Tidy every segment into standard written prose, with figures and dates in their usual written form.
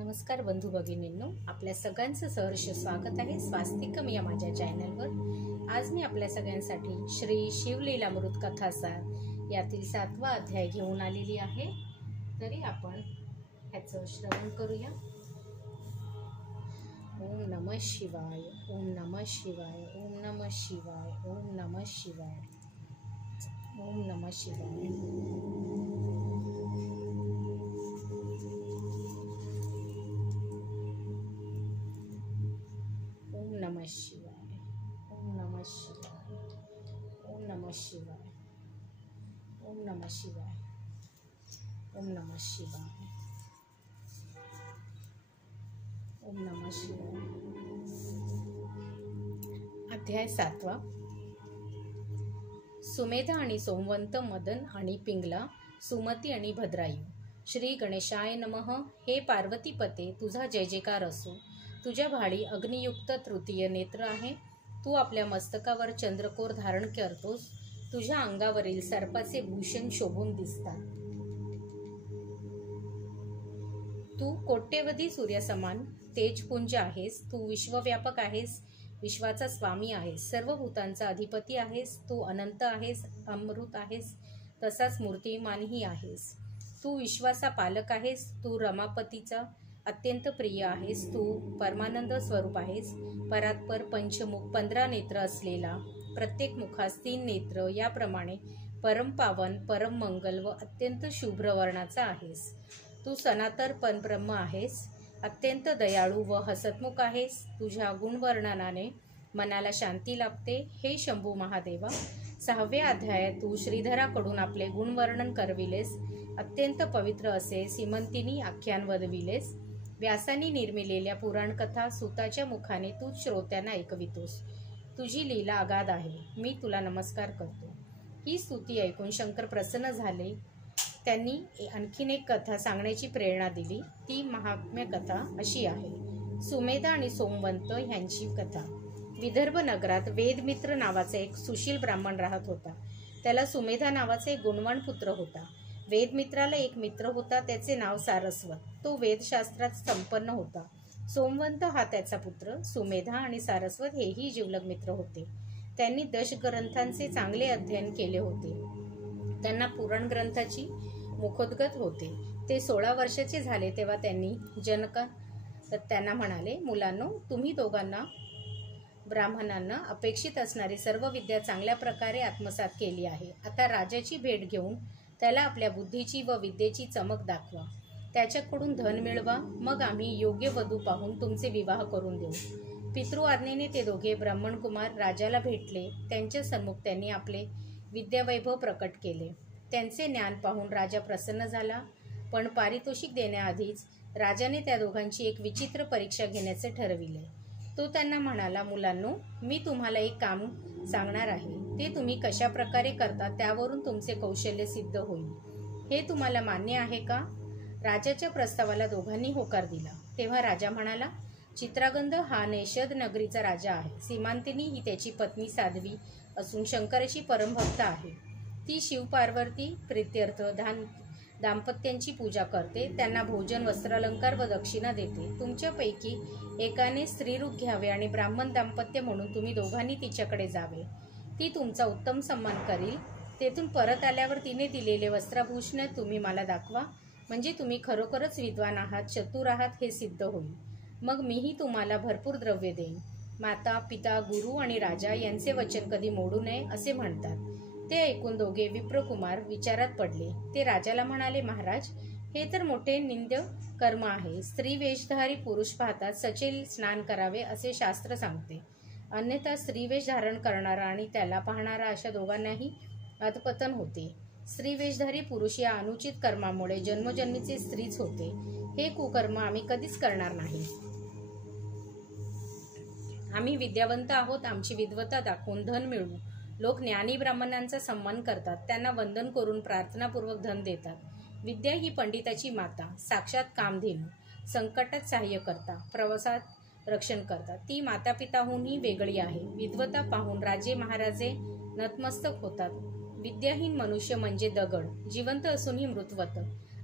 नमस्कार बंधू भगिनींनो, आपल्या सगळ्यांचं सहर्ष स्वागत आहे स्वास्तिकम या माझ्या चॅनलवर। आज मी आपल्या सगळ्यांसाठी श्री शिवलीलामृत कथासार यातील 7वा अध्याय घेऊन आलेली आहे। तरी आपण ह्याचं श्रवण करूया। ओम नमः शिवाय, ओम नमः शिवाय, ओम नमः शिवाय, ओम नमः शिवाय, ओम नमः शिवाय। नमः शिवाय, ओम नमः शिवाय, ओम नमः शिवाय, ओम नमः शिवाय, ओम नमः शिवाय, ओम नमः शिवाय। अध्याय 7वा। सुमेधा आणि सोमवंत, मदन आणि पिंगला, सुमती आणि भद्रायू। श्री गणेशाय नमः। हे पार्वतीपते, तुझा जय जयकार असो। तुझ्या भाडी अग्नियुक्त तृतीय नेत्र आहे। तू आपल्या मस्तकावर चंद्रकोर धारण करतोस। तुझ्या अंगावरील सर्पाचे भूषण शोभून दिसतात। तू कोट्यवधी सूर्यासमान तेजपुंज आहेस। तू विश्वव्यापक आहेस, विश्वाचा स्वामी आहेस, सर्व भूतांचा अधिपती आहेस। तू अनंत आहेस, अमृत आहेस, तसाच मूर्तिमानही आहेस। तू विश्वाचा पालक आहेस। तू रमापतीचा अत्यंत प्रिय आहेस। तू परमानंद स्वरूप आहेस। परात्पर, पंचमुख, 15 नेत्र असलेला, प्रत्येक मुखास 3 नेत्र याप्रमाणे परम पावन, परम मंगल व अत्यंत शुभ्र वर्णाचा आहेस। तू सनातन परब्रह्म आहेस, अत्यंत दयाळू व हसतमुख आहेस। तुझ्या गुणवर्णनाने मनाला शांती लाभते। हे शंभू महादेवा, 6व्या अध्यायात तू श्रीधराकडून आपले गुणवर्णन करविलेस। अत्यंत पवित्र असे सीमंतिनी आख्यान वदविलेस। व्यासानी निर्मिलेल्या पुराणकथा सुताच्या मुखाने तू श्रोत्यांना ऐकवितोस। तुझी लीला अगाध आहे, मी तुला नमस्कार करतो। ही स्तुती ऐकून शंकर प्रसन्न झाले। त्यांनी आणखीन एक कथा सांगण्याची प्रेरणा दिली। ती महात्म्य कथा अशी आहे। सुमेधा आणि सोमवंत ह्यांची कथा। विदर्भ नगरात वेदमित्र नावाचा एक सुशील ब्राह्मण राहत होता। त्याला सुमेधा नावाचा एक गुणवान पुत्र होता। वेदमित्राला एक मित्र होता, त्याचे नाव सारस्वत। तो वेदशास्त्रात संपन्न होता। सोमवंत हा त्याचा पुत्र। सुमेधा आणि सारस्वत हेही जिवलग मित्र होते। त्यांनी दशग्रंथांचे चांगले अध्ययन केले होते। त्यांना पुराण ग्रंथाची मुखोद्गत होते। ते 16 वर्षाचे झाले तेव्हा जनक त्यांना म्हणाले, मुलांनो, तुम्ही दोघांना ब्राह्मणांना अपेक्षित असणारी सर्व विद्या चांगल्या प्रकारे आत्मसात केली आहे। आता राजाची भेट घेऊन त्याला आपल्या बुद्धीची व विद्येची चमक दाखवा। त्याच्याकडून धन मिळवा, मग आम्ही योग्य वधू पाहून तुमचे विवाह करून देऊ। पितृ आज्ञेने ते दोघे ब्राह्मणकुमार राजाला भेटले। त्यांच्या सन्मुख त्यांनी आपले विद्यावैभव प्रकट केले। त्यांचे ज्ञान पाहून राजा प्रसन्न झाला, पण पारितोषिक देण्याआधीच राजाने त्या दोघांची एक विचित्र परीक्षा घेण्याचे ठरविले। तो त्यांना म्हणाला, मुलांनो, मी तुम्हाला एक काम सांगणार आहे। ते तुम्ही कशा प्रकारे करता त्यावरून तुमचे कौशल्य सिद्ध होईल। हे तुम्हाला मान्य आहे का? राजाच्या प्रस्तावाला दोघांनी होकार दिला। तेव्हा राजा म्हणाला, चित्रागंध हा नैषद नगरीचा राजा आहे। सीमांतिनी ही त्याची पत्नी साध्वी असून शंकराची परमभक्त आहे। ती शिवपार्वती प्रीत्यर्थ दाम्पत्यांची पूजा करते, त्यांना भोजन, वस्त्रालंकार व दक्षिणा देते। तुमच्यापैकी एकाने स्त्रीरूप घ्यावे आणि ब्राह्मण दाम्पत्य म्हणून तुम्ही दोघांनी तिच्याकडे जावे। ती तुमचा उत्तम सन्मान करील। तेथून परत आल्यावर तिने दिलेले वस्त्रभूषण तुम्ही मला दाखवा, म्हणजे तुम्ही खरोखरच विद्वान आहात, चतुर आहात हे सिद्ध होईल। मग मीही तुम्हाला भरपूर द्रव्य देईन। माता, पिता, गुरु आणि राजा यांचे वचन कधी मोडू नये असे म्हणतात। ते ऐकून दोघे विप्रकुमार विचारात पडले। ते राजाला म्हणाले, महाराज, हे तर मोठे निंद्य कर्म आहे। स्त्री वेशधारी पुरुष पाहतात सचैल स्नान करावे असे शास्त्र सांगते। अन्यथा स्त्रीवेश धारण करणारा आणि त्याला पाहणारा अशा दोघांनाही अधपतन होते। स्त्रीवेशधारी पुरुष या अनुचित कर्मामुळे जन्मोजन्मीचे स्त्रीच होते। हे कुकर्म आम्ही कधीच करणार नाही। आम्ही विद्यावंत आहोत, आमची विद्वत्ता दाखवून धन मिळवू। लोक ज्ञानी ब्राह्मणांचा सन्मान करतात, त्यांना वंदन करून प्रार्थनापूर्वक धन देतात। विद्या ही पंडिताची माता, साक्षात कामधेनू, संकटात सहाय्य करता, प्रवासात रक्षण करतात। ती मातापिताहूनही वेगळी आहे। विद्वत्ता पाहून राजे महाराजे नतमस्तक होतात। विद्याहीन मनुष्य म्हणजे दगड, जिवंत असूनही मृतवत।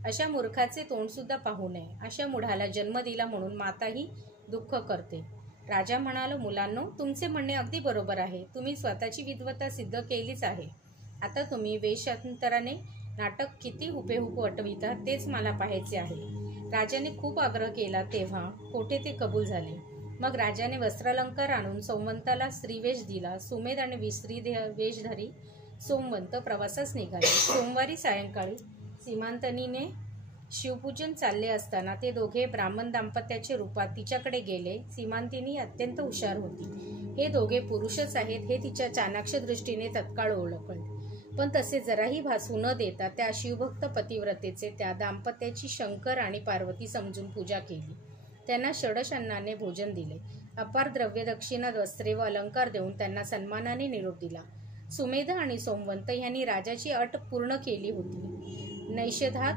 अशा मूर्खाचे तोंड सुद्धा पाहू नये. अशा मुढाला जन्म दिला म्हणून माताही दुःख करते. राजा म्हणाला, मुलांनो, तुमचे म्हणणे अगदी बरोबर आहे. तुम्ही स्वतःची विद्वत्ता सिद्ध केलीच आहे. आता तुम्ही वेषांतराने नाटक किती हुबेहूब वटविता तेच मला पाहायचे आहे. राजाने खूप आग्रह केला तेव्हा कोठे ते कबूल झाले. मग राजाने वस्त्रालंकार आणून सोमवंताला स्त्रीवेश दिला. सुमेध आणि विस्त्री वेशधारी सोमवंत प्रवासास निघाले. सोमवारी सायंकाळी सीमांतनीने शिवपूजन चालले असताना ते दोघे ब्राह्मण दाम्पत्याच्या रूपात तिच्याकडे गेले. सीमांतिनी अत्यंत हुशार होती. हे दोघे पुरुषच आहेत हे तिच्या चाणाक्ष दृष्टीने तत्काळ ओळखले. पण तसे जराही भासू न देता त्या शिवभक्त पतिव्रतेचे त्या दाम्पत्याची शंकर आणि पार्वती समजून पूजा केली. त्यांना षडषन्नाने भोजन दिले. अपार द्रव्य दक्षिणा, वस्त्रे व अलंकार देऊन त्यांना सन्मानाने निरोप दिला. सुमेध आणि सोमवंत यांनी राजाची अट पूर्ण केली होती. नैषधात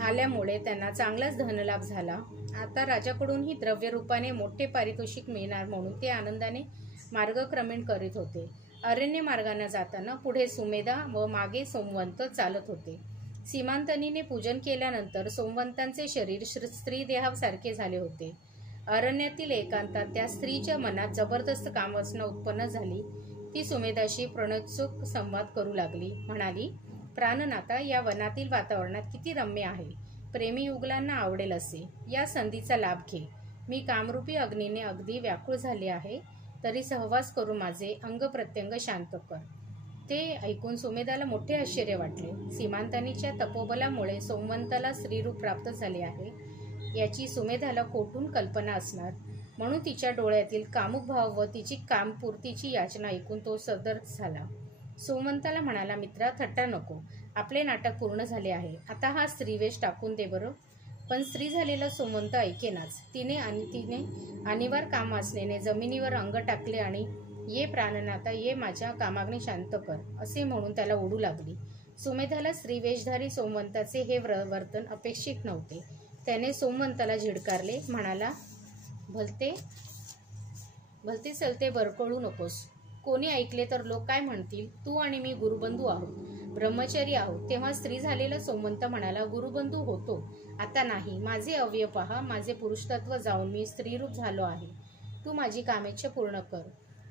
आल्यामुळे त्यांना चांगलाच धनलाभ झाला. आता राजाकडूनही द्रव्यरूपाने मोठे पारितोषिक मिळणार म्हणून ते आनंदाने मार्गक्रमण करीत होते. अरण्य मार्गाने जाताना पुढे सुमेधा व मागे सोमवंत चालत होते. सीमांतनीने पूजन केल्यानंतर सोमवंतांचे शरीर स्त्री देहासारखे झाले होते. अरण्यातील एकांतात त्या स्त्रीच्या मनात जबरदस्त कामवासना उत्पन्न झाली. ती सुमेधाशी प्रणोत्सुक संवाद करू लागली. म्हणाली, प्राणनाथा, या वनातील वातावरणात किती रम्य आहे. प्रेमी युगलांना आवडेल असे. या संधीचा लाभ घे. मी कामरूपी अग्नीने अगदी व्याकुळ झाले आहे. तरी सहवास करून माझे अंग प्रत्यंग शांत कर. ते ऐकून सुमेधाला मोठे आश्चर्य वाटले. सीमांतनीच्या तपोबलामुळे सोमवंताला स्त्रीरूप प्राप्त झाले आहे याची सुमेधाला कोठून कल्पना असणार. म्हणून तिच्या डोळ्यातील कामुक भाव व तिची कामपूर्तीची याचना ऐकून तो सदर झाला. सोमवंताला म्हणाला, मित्रा, थट्टा नको. आपले नाटक पूर्ण झाले आहे. आता हा स्त्रीवेश टाकून दे बरं. पण स्त्री झालेला सोमवंत ऐकेनाच. तिने अनिवार काम वासनेने जमिनीवर अंग टाकले आणि ये प्राणनाथा, ये, माझ्या कामाग्नी शांत कर असे म्हणून त्याला ओढू लागली. सुमेधाला स्त्रीवेशधारी सोमवंताचे हे वर्तन अपेक्षित नव्हते. त्याने सोमवंताला झिडकारले. म्हणाला, भलते चलते बरकळू नकोस. कोणी ऐकले तर लोक काय म्हणतील. तू आणि मी गुरुबंधू आहोत, ब्रह्मचारी आहोत. तेव्हा स्त्री झालेला सोमवंत म्हणाला, गुरुबंधू होतो, आता नाही. माझे अवयव पहा. माझे पुरुषतत्व जाऊन मी स्त्रीरूप झालो आहे. तू माझी कामेच्छा पूर्ण कर.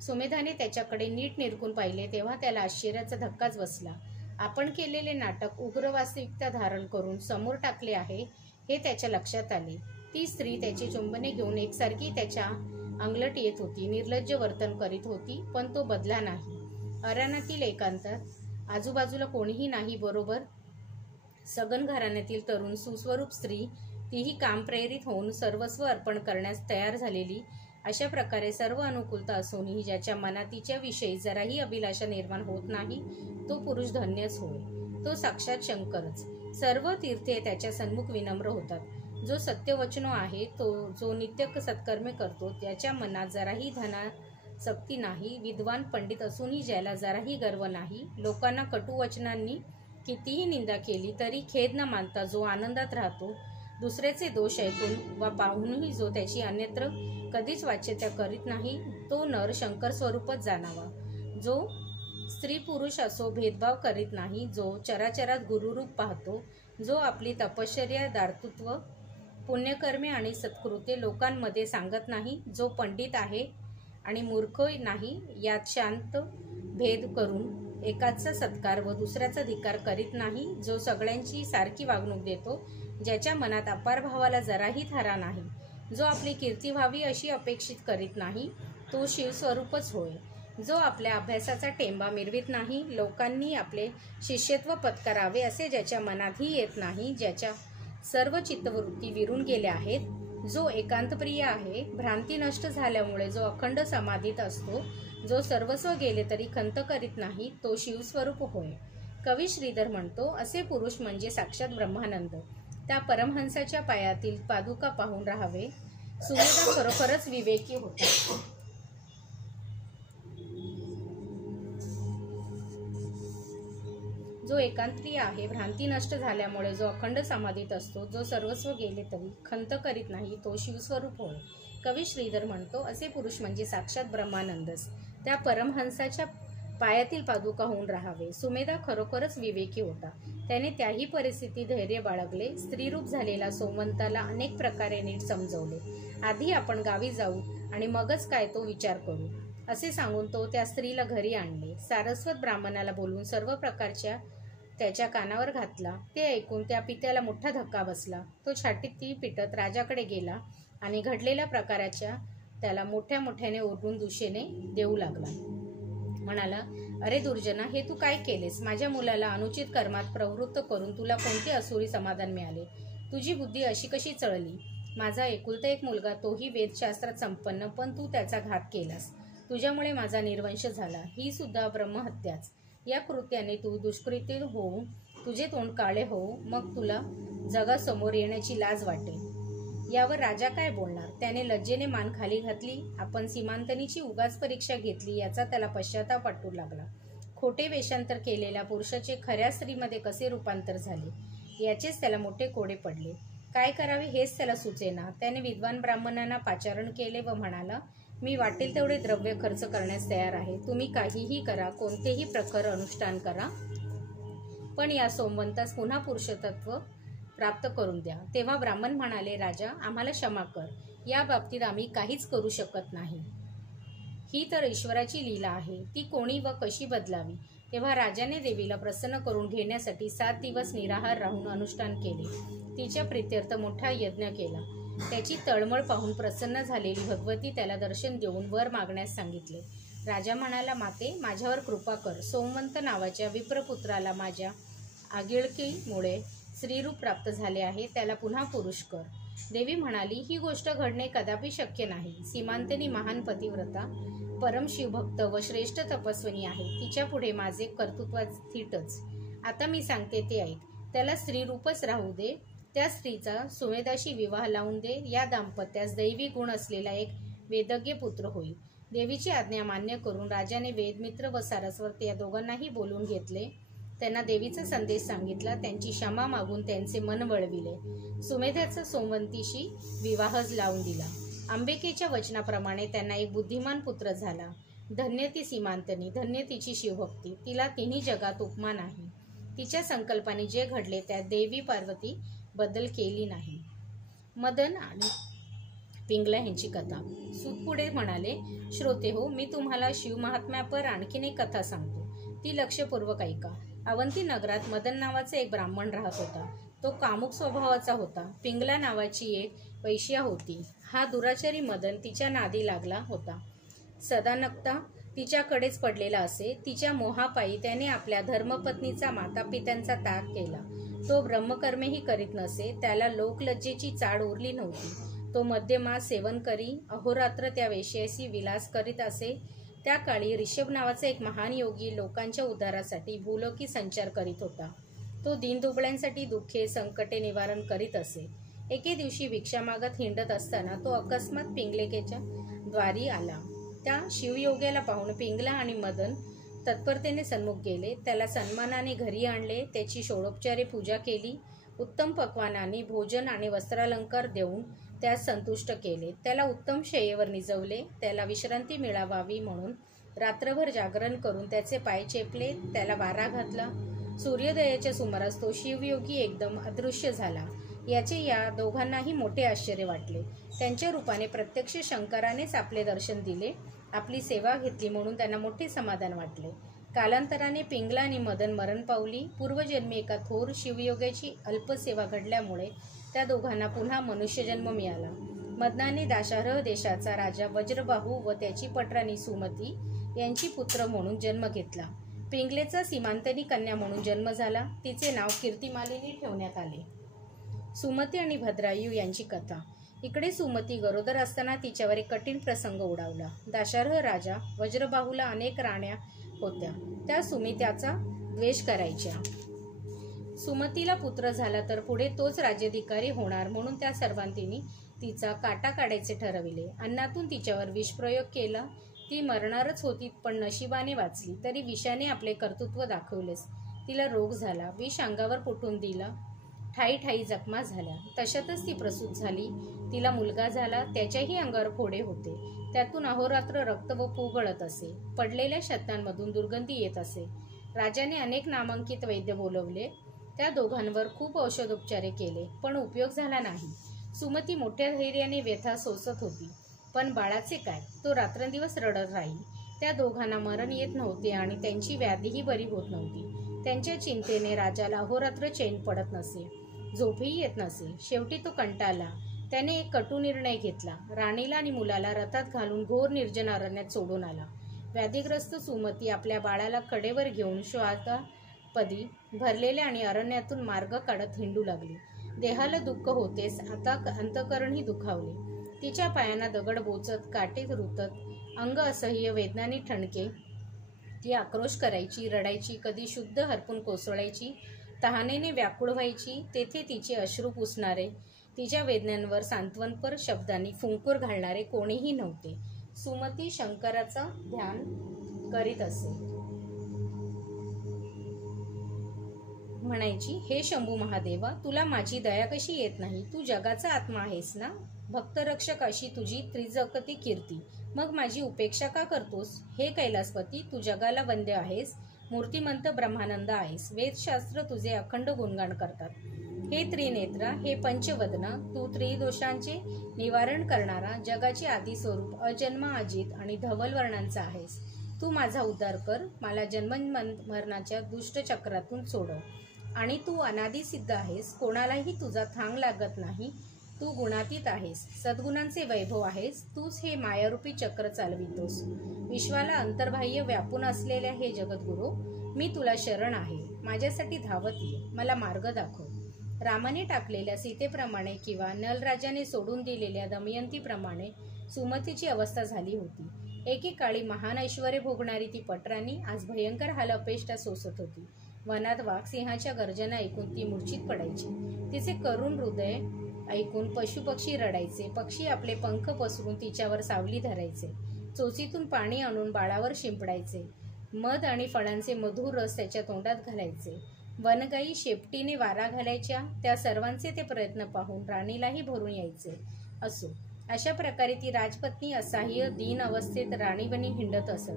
सुमेधाने त्याच्याकडे नीट निरखून पाहिले तेव्हा त्याला आश्चर्याचा धक्काच बसला. आपण केलेले नाटक उग्र वास्तविकता धारण करून समोर टाकले आहे हे त्याच्या लक्षात आले. ती स्त्री त्याची चुंबने घेऊन एकसारखी त्याच्या अंगलट येत होती. निर्लज्ज वर्तन करीत होती. पण तो बदला नाही. अरण्यातील एकांतात आजूबाजूला कोणीही नाही. बरोबर सगन घराण्यातील तरुण सुस्वरूप स्त्री, तीही कामप्रेरित होऊन सर्वस्व अर्पण करण्यास तयार झालेली. अशा प्रकारे सर्व अनुकूलता असूनही ज्याच्या मनात तिच्याविषयी जराही अभिलाषा निर्माण होत नाही तो पुरुष धन्यच होय. तो साक्षात शंकरच. सर्व तीर्थे त्याच्या सन्मुख विनम्र होतात. जो सत्यवचनो आहे, तो जो नित्य सत्कर्मे करतो, त्याच्या मनात जराही धनासक्ती नाही. विद्वान पंडित असूनही ज्याला जराही गर्व नाही. लोकांना कटुवचनांनी कितीही निंदा केली तरी खेद न मानता जो आनंदात राहतो. दुसऱ्याचे दोष ऐकून वा पाहूनही जो त्याची अन्यत्र कधीच वाच्यता करीत नाही, तो नर शंकर स्वरूपच जाणावा. जो स्त्री पुरुष असो भेदभाव करीत नाही. जो चराचरात गुरुरूप पाहतो. जो आपली तपश्चर्या, दातृत्व, पुण्यकर्मे आणि सत्कृत्ये लोकांमध्ये सांगत नाही. जो पंडित आहे आणि मूर्ख नाही यात शांत भेद करून एकाचा सत्कार व दुसऱ्याचा धिक्कार करीत नाही. जो सगळ्यांची सारखी वागणूक देतो. ज्याच्या मनात अपार भावाला जराही थारा नाही. जो आपली कीर्ती व्हावी अशी अपेक्षित करीत नाही, तो शिवस्वरूपच होय. जो आपल्या अभ्यासाचा टेंबा मिरवित नाही. लोकांनी आपले शिष्यत्व पत्करावे असे ज्याच्या मनातही येत नाही. ज्याच्या सर्व चित्तवृत्ती विरून गेल्या आहेत. जो एकांतप्रिय आहे. भ्रांती नष्ट झाल्यामुळे जो अखंड समाधीत असतो. जो सर्वस्व गेले तरी खंत करीत नाही, तो शिवस्वरूप होय. कवी श्रीधर म्हणतो, असे पुरुष म्हणजे साक्षात ब्रह्मानंद. त्या परमहंसाच्या पायातील पादुका पाहून राहावे. सुमेधा खरोखरच विवेकी होता. जो एकांत्रीय आहे. भ्रांती नष्ट झाल्यामुळे जो अखंड समाधीत असतो. जो सर्वस्व गेले तरी खंत करीत नाही, तो शिवस्वरूप होय. कवी श्रीधर म्हणतो, असे पुरुष म्हणजे साक्षात ब्रह्मानंदच. त्या परमहंसाच्या पायातील पादुका होऊन राहावे. सुमेधा खरोखरच विवेकी होता. त्याने त्याही परिस्थितीत धैर्य बाळगले. स्त्रीरूप झालेला सोमवंताला अनेक प्रकारे नीट समजवले. आधी आपण गावी जाऊ आणि मगच काय तो विचार करू असे सांगून तो त्या स्त्रीला घरी आणले. सारस्वत ब्राह्मणाला बोलून सर्व प्रकारच्या त्याच्या कानावर घातला. ते ऐकून त्या पित्याला मोठा धक्का बसला. तो छातीत ती पिटत राजाकडे गेला आणि घडलेल्या प्रकाराच्या त्याला मोठ्या मोठ्याने ओरडून दुशेने देऊ लागला. म्हणाला, अरे दुर्जना, हे तू काय केलेस? माझ्या मुलाला अनुचित कर्मात प्रवृत्त करून तुला कोणते असुरी समाधान मिळाले? तुझी बुद्धी अशी कशी चळली? माझा एकुलता एक मुलगा, तोही वेदशास्त्रात संपन्न, पण तू त्याचा घात केलास. तुझ्यामुळे माझा निर्वंश झाला. ही सुद्धा ब्रह्महत्याच. या कृत्याने तू दुष्कृत्य होऊ, तुझे तोंड काळे होऊ, मग तुला जगासमोर येण्याची लाज वाटेल. यावर राजा काय बोलणार? त्याने लज्जेने मान खाली घातली. आपण सीमांतनीची उगाच परीक्षा घेतली याचा त्याला पश्चाताप वाटू लागला. खोटे वेषांतर केलेल्या पुरुषाचे खऱ्या स्त्रीमध्ये कसे रूपांतर झाले याचेच त्याला मोठे कोडे पडले. काय करावे हेच त्याला सुचेना. त्याने विद्वान ब्राह्मणांना पाचारण केले व म्हणाला, मी वाटेल तेवढे द्रव्य खर्च करण्यास तयार आहे. तुम्ही काहीही करा, कोणतेही प्रखर अनुष्ठान करा, पण या सोमवंतास पुन्हा पुरुषत्व प्राप्त करून द्या. तेव्हा ब्राह्मण म्हणाले, राजा, आम्हाला क्षमा कर. या बाबतीत आम्ही काहीच करू शकत नाही. ही तर ईश्वराची लीला आहे. ती कोणी व कशी बदलावी? तेव्हा राजाने देवीला प्रसन्न करून घेण्यासाठी 7 दिवस निराहार राहून अनुष्ठान केले. तिच्या प्रीत्यर्थ मोठा यज्ञ केला. त्याची तळमळ पाहून प्रसन्न झालेली भगवती त्याला दर्शन देऊन वर मागण्यास सांगितले. राजा म्हणाला, माते, माझ्यावर कृपा कर. सोमवंत नावाच्या विप्रपुत्राला माझ्या आगिळकीमुळे स्त्रीरूप प्राप्त झाले आहे. त्याला पुन्हा पुरुष कर. देवी म्हणाली, ही गोष्ट घडणे कदापि शक्य नाही. सीमांतनी महान पतिव्रता, परम शिवभक्त व श्रेष्ठ तपस्विनी आहे. तिच्या पुढे माझे कर्तृत्व थिटच. आता मी सांगते ते ऐक. त्याला स्त्रीरूपच राहू दे. त्या स्त्रीचा सुमेधाशी विवाह लावून दे. या दाम्पत्यास दैवी गुण असलेला एक वेदज्ञ पुत्र होईल. देवीची आज्ञा मान्य करून राजाने वेदमित्र व सारस्वत या दोघांनाही बोलून घेतले. त्यांना देवीचा संदेश सांगितला. त्यांची क्षमा मागून त्यांचे मन वळविले. सुमेधाचा सोमवंतीशी विवाहच लावून दिला. अंबिकेच्या वचनाप्रमाणे त्यांना एक बुद्धिमान पुत्र झाला. धन्य ती सीमांतनी, धन्य तिची शिवभक्ती. तिला तिन्ही जगात उपमा नाही. तिच्या संकल्पाने जे घडले त्यात देवी पार्वती बदल केली नाही. मदन आणि पिंगला यांची कथा. सूत पुढे म्हणाले, श्रोते हो, मी तुम्हाला शिवमहात्म्यापर आणखीन एक कथा सांगतो. ती लक्षपूर्वक ऐका. अवंती नगरात मदन नावाचा एक ब्राह्मण राहत होता. तो कामुक स्वभावाचा होता. पिंगला नावाची एक वैश्या होती. हा दुराचारी मदन तिच्या नादी लागला होता. सदानकता तिच्याकडेच पडलेला असे. तिच्या मोहापायी त्याने आपल्या धर्मपत्नीचा मातापित्यांचा त्याग केला. तो ब्रह्मकर्मेही करीत नसे. त्याला लोकलज्जेची चाड उरली नव्हती. तो मद्यमास सेवन करी, अहोरात्र त्या वेश्याशी विलास करीत असे. त्या काळी ऋषभ नावाचा एक महान योगी लोकांच्या उद्धारासाठी भूलोकी संचार करीत होता. तो दीनदुबळ्यांसाठी दुःखे संकटे निवारण करीत असे. एके दिवशी भिक्षा मागत हिंडत असताना तो अकस्मात पिंगलिकेच्या द्वारी आला. त्या शिवयोग्याला पाहून पिंगला आणि मदन तत्परतेने सन्मुख गेले. त्याला सन्मानाने घरी आणले. त्याची षोडोपचारे पूजा केली. उत्तम पक्वानाने भोजन आणि वस्त्रालंकार देऊन त्यास संतुष्ट केले. त्याला उत्तम शय्येवर निजवले. त्याला विश्रांती मिळावावी म्हणून रात्रभर जागरण करून त्याचे पाय चेपले. त्याला वारा घातला. सूर्योदयाच्या सुमारास तो शिवयोगी एकदम अदृश्य झाला. याचे या दोघांनाही मोठे आश्चर्य वाटले. त्यांच्या रूपाने प्रत्यक्ष शंकरानेच आपले दर्शन दिले. आपली सेवा घेतली म्हणून त्यांना मोठे समाधान वाटले. कालांतराने पिंगला आणि मदन मरण पावली. पूर्वजन्मी एका थोर शिवयोगाची अल्पसेवा घडल्यामुळे त्या दोघांना पुन्हा मनुष्यजन्म मिळाला. मदनाने दाशारह देशाचा राजा वज्रबाहू व त्याची पटराणी सुमती यांची पुत्र म्हणून जन्म घेतला. पिंगलेचा सीमांतनी कन्या म्हणून जन्म झाला. तिचे नाव कीर्तिमालिनी ठेवण्यात आले. सुमती आणि भद्रायू यांची कथा. इकडे सुमती गरोदर असताना तिच्यावर एक कठीण प्रसंग ओढावला. दाशारह राजा वज्रबाहूला अनेक राण्या होत्या. त्या सुमित्याचा द्वेष करायच्या. सुमतीला पुत्र झाला तर पुढे तोच राज्याधिकारी होणार म्हणून त्या सर्वांनी तिचा काटा काढायचे ठरविले. अन्नातून तिच्यावर विषप्रयोग केला. ती मरणारच होती, पण नशिबाने वाचली. तरी विषाने आपले कर्तृत्व दाखवलेच. तिला रोग झाला. विष अंगावर फुटून दिला ठाई ठाई जखमा झाल्या. तशातच ती प्रसूत झाली. तिला मुलगा झाला. त्याच्याही अंगावर फोडे होते. त्यातून अहोरात्र रक्त व पू गळत असे. पडलेल्या शतनांमधून दुर्गंधी येत असे. राजाने अनेक नामांकित वैद्य बोलवले. त्या दोघांवर खूप औषधोपचारे केले, पण उपयोग झाला नाही. सुमती मोठ्या धैर्याने व्यथा सोसत होती. पण बाळाचे काय? तो रात्रंदिवस रडत राही. त्या दोघांना मरण येत नव्हते आणि त्यांची व्याधीही बरी होत नव्हती. त्यांच्या चिंतेने राजाला अहोरात्र चैन पडत नसे, झोपही येत नसे. शेवटी तो कंटाळला. त्याने एक कटू निर्णय घेतला. राणीला आणि मुलाला रथात घालून घोर निर्जन अरण्यात सोडून आला. व्याधीग्रस्त सुमती आपल्या बाळाला कडेवर घेऊन श्वासापदी भरलेल्या आणि अरण्यातून मार्ग काढत हिंडू लागली. देहाला दुःख होतेच, आता अंतःकरणही दुखावले. तिच्या पायांना दगड बोचत, काटे रुतत, अंग असह्य वेदनाने ठणके. ती आक्रोश करायची, रडायची, कधी शुद्ध हरपून कोसळायची, तहानेने व्याकुळ व्हायची. तेथे तिचे अश्रू पुसणारे, तिच्या वेदनांवर सांत्वनपर शब्दांनी फुंकर घालणारे कोणीही नव्हते. सुमती शंकराचं ध्यान करीत असे. म्हणायची, हे शंभू महादेवा, तुला माझी दया कशी येत नाही? तू जगाचा आत्मा आहेस ना? भक्तरक्षक अशी तुझी त्रिजगती कीर्ती. मग माझी उपेक्षा का करतोस? हे कैलासपती, तू जगाला वंद्य आहेस. मूर्तिमंत ब्रह्मानंद आहेस. वेदशास्त्र तुझे अखंड गुणगान करतात. हे त्रिनेत्रा, हे पंचवदना, तू त्रिदोषांचे निवारण करणारा, जगाचे आदी स्वरूप, अजन्म, अजित आणि धवल वर्णांचा आहेस. तू माझा उद्धार कर. मला जन्म मरणाच्या दुष्ट चक्रातून सोडव. आणि तू अनादी सिद्ध आहेस. कोणालाही तुझा थांग लागत नाही. तू गुणातीत आहेस. सद्गुणांचे वैभव आहेस. तूच हे मायारूपी चक्र चालवितोस. विश्वाला अंतर्बाह्य व्यापून असलेल्या हे जगद्गुरू, मी तुला शरण आहे. माझ्यासाठी धावत ये. मला मार्ग दाखव. रामाने टाकलेल्या सीतेप्रमाणे किंवा नलराजाने सोडून दिलेल्या दमयंतीप्रमाणे सुमतीची अवस्था झाली होती. एकेकाळी महान ऐश्वर्य भोगणारी ती पटराणी आज भयंकर हालअपेष्टा सोसत होती. वनात वाघ सिंहाच्या गर्जना ऐकून ती मूर्छित पडायची. तिचे करुण हृदय ऐकून पशुपक्षी रडायचे. पक्षी आपले पंख पसरून तिच्यावर सावली धरायचे. चोचीतून पाणी आणून बाळावर शिंपडायचे. मध आणि फळांचे मधुर रस त्याच्या तोंडात घालायचे. वनगाई शेपटीने वारा घालायच्या. त्या सर्वांचे ते प्रयत्न पाहून राणीलाही भरून यायचे. असो, अशा प्रकारे ती राजपत्नी असहाय्य दीन अवस्थेत राणीवणी हिंडत असत.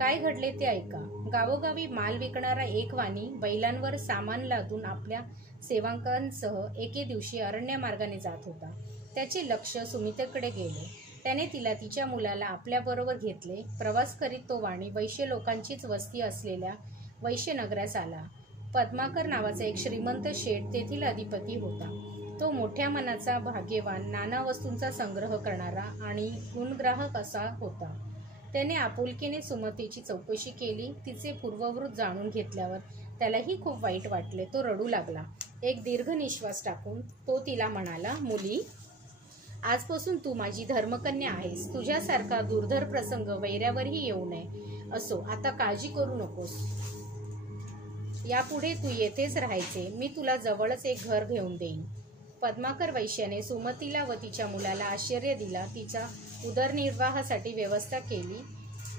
काय घडले ते ऐका. गावोगावी माल विकणारा एक वाणी बैलांवर सामान लादून आपल्या सेवकांसह एके दिवशी अरण्य मार्गाने जात होता. त्याचे लक्ष सुमितेकडे गेले. त्याने तिला तिच्या मुलाला आपल्याबरोबर घेतले. प्रवास करीत तो वाणी वैश्य लोकांचीच वस्ती असलेल्या वैश्यनगरास आला. पद्माकर नावाचा एक श्रीमंत शेठ तेथील अधिपती होता. तो मोठ्या मनाचा, भाग्यवान, नाना वस्तूंचा संग्रह करणारा आणि गुणग्राहक असा होता. त्याने आपुलकीने सुमतीची चौकशी केली. तिचे पूर्ववृत्त जाणून घेतल्यावर त्यालाही खूप वाईट वाटले. तो रडू लागला. एक दीर्घ निश्वास टाकून तो तिला म्हणाला, मुली, आजपासून तू माझी धर्मकन्या आहेस. तुझ्यासारखा दुर्धर प्रसंग वैऱ्यावरही येऊ नये. असो, आता काळजी करू नकोस. यापुढे तू येथेच राहायचे. मी तुला जवळच एक घर घेऊन देईन. पद्माकर वैश्याने सुमतीला व तिच्या मुलाला आश्रय दिला. तिच्या उदरनिर्वाहासाठी व्यवस्था केली.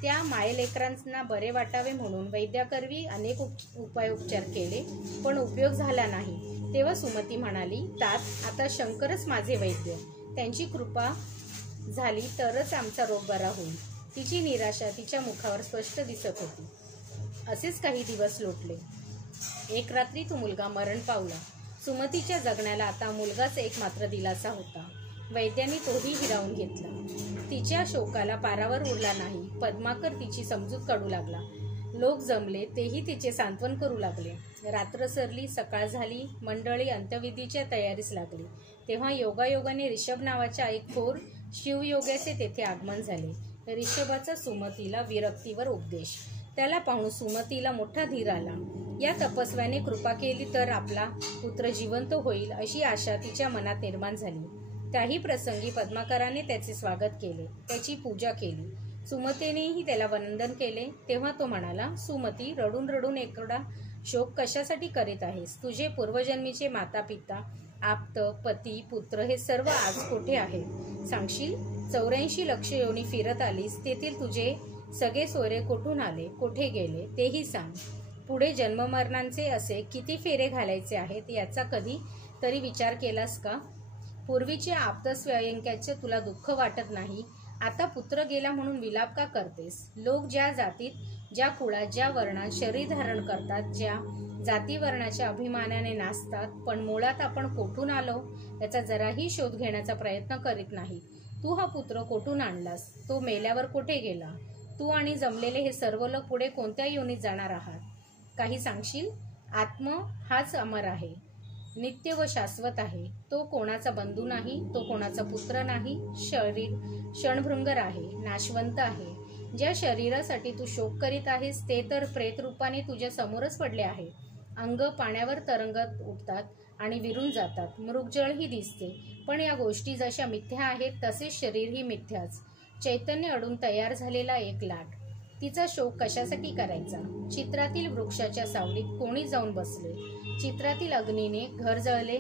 त्या मायलेकरांना बरे वाटावे म्हणून वैद्याकरवी अनेक उपायोपचार केले, पण उपयोग झाला नाही. तेव्हा सुमती म्हणाली, तात, आता शंकरच माझे वैद्य. त्यांची कृपा झाली तरच आमचा रोग बरा होईल. तिची निराशा तिच्या मुखावर स्पष्ट दिसत होती. असेच काही दिवस लोटले. एक रात्री तो मुलगा मरण पावला. सुमतीच्या जगण्याला आता मुलगाच एकमात्र दिलासा होता. वैद्यांनी तोही हिरावून घेतला. तिच्या शोकाला पारावर उरला नाही. पद्माकर तिची समजूत काढू लागला. लोक जमले, तेही तिचे सांत्वन करू लागले. रात्र सरली, सकाळ झाली. मंडळी अंत्यविधीच्या तयारीस लागली. तेव्हा योगायोगाने ऋषभ नावाच्या एक थोर शिवयोग्याचे तेथे आगमन झाले. ऋषभाचा सुमतीला विरक्तीवर उपदेश. त्याला पाहून सुमतीला मोठा धीर आला. या तपस्व्याने कृपा केली तर आपला पुत्र जिवंत होईल अशी आशा तिच्या मनात निर्माण झाली. त्याही प्रसंगी पद्माकराने त्याचे स्वागत केले, त्याची पूजा केली. सुमतीनेही त्याला वंदन केले. तेव्हा तो म्हणाला, सुमती, रडून रडून एवढा शोक कशासाठी करीत आहेस? तुझे पूर्वजन्मीचे माता पिता, आप्त, पती, पुत्र हे सर्व आज कुठे आहेत? सांगशील? 84 लक्ष योनी फिरत आलीस. तेथील तुझे सगळे सोयरे कुठून आले, कुठे गेले तेही सांग. पुढे जन्ममरणांचे असे किती फेरे घालायचे आहेत याचा कधी तरी विचार केलास का? पूर्वीचे आप्तस्वयंक्याचे तुला दुःख वाटत नाही? आता पुत्र गेला म्हणून विलाप का करतेस? लोक ज्या जातीत, ज्या कुळात, ज्या वर्णात शरीर धारण करतात, ज्या जातीवर्णाच्या अभिमानाने नाचतात, पण मुळात आपण कोठून आलो याचा जराही शोध घेण्याचा प्रयत्न करीत नाही. तू हा पुत्र कोठून आणलास? तो मेल्यावर कुठे गेला? तू आणि जमलेले हे सर्व लोक पुढे कोणत्या योनीत जाणार आहात? काही सांगशील? आत्मा हाच अमर आहे, नित्य व शाश्वत आहे. तो कोणाचा बंधू नाही, तो कोणाचा पुत्र नाही. शरीर क्षणभृंगर आहे, नाशवंत आहे. ज्या शरीरासाठी तू शोक करीत आहेस ते तर प्रेत रूपाने तुझ्या समोरच पडले आहे. अंग पाण्यावर तरंगत उठतात आणि विरून जातात. मृगजळही दिसते, पण या गोष्टी जशा मिथ्या आहेत तसेच शरीरही मिथ्याच. चैतन्य अडून तयार झालेला एक लाट. तिचा शोक कशासाठी करायचा? चित्रातील वृक्षाच्या सावलीत कोणी जाऊन बसले? चित्रातील अग्नीने घर जळले?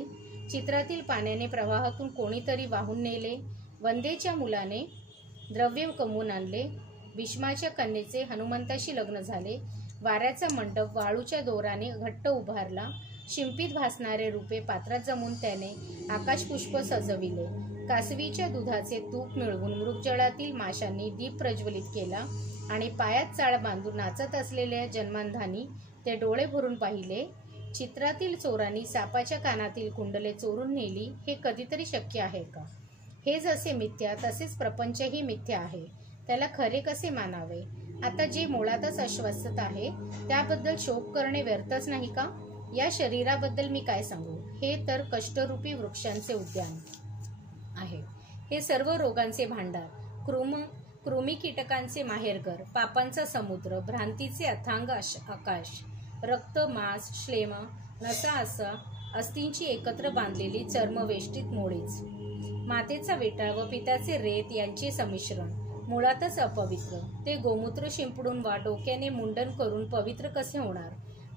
चित्रातील पाण्याने प्रवाहातून कोणीतरी वाहून नेले? वंदेच्या मुलाने द्रव्य कमवून आणले? भीष्माच्या कन्येचे हनुमंताशी लग्न झाले? वाऱ्याचा मंडप वाळूच्या दोराने घट्ट उभारला. शिंपीत भासणारे रूपे पात्रात जमून त्याने आकाशपुष्प सजविले. कासवीच्या दुधाचे तूप मिळवून मृगजळातील माशांनी दीप प्रज्वलित केला आणि पायात चाळ बांधून नाचत असलेल्या जन्मांधानी ते डोळे भरून पाहिले. चित्रातील चोरांनी सापाच्या कानातील कुंडले चोरून नेली. हे कधीतरी शक्य आहे का? हे जसे मिथ्या तसेच प्रपंचही मिथ्या आहे. त्याला खरे कसे मानावे? आता जे मुळातच अश्वस्थ आहे त्याबद्दल शोक करणे व्यर्थच नाही का? या शरीराबद्दल मी काय सांगू? हे तर कष्टरूपी वृक्षांचे उद्यान आहे. हे सर्व रोगांचे भांडार, कृमी कीटकांचे माहेरघर, पापांचा समुद्र, भ्रांतीचे अथांग आकाश, रक्त, मांस, श्लेम, नसा असा अस्थींची एकत्र बांधलेली चर्मवेष्टित मोळीच, मातेचा विटाळ व पित्याचे रेत यांचे संमिश्रण, मुळातच अपवित्र. ते गोमूत्र शिंपडून वा डोक्याने मुंडन करून पवित्र कसे होणार?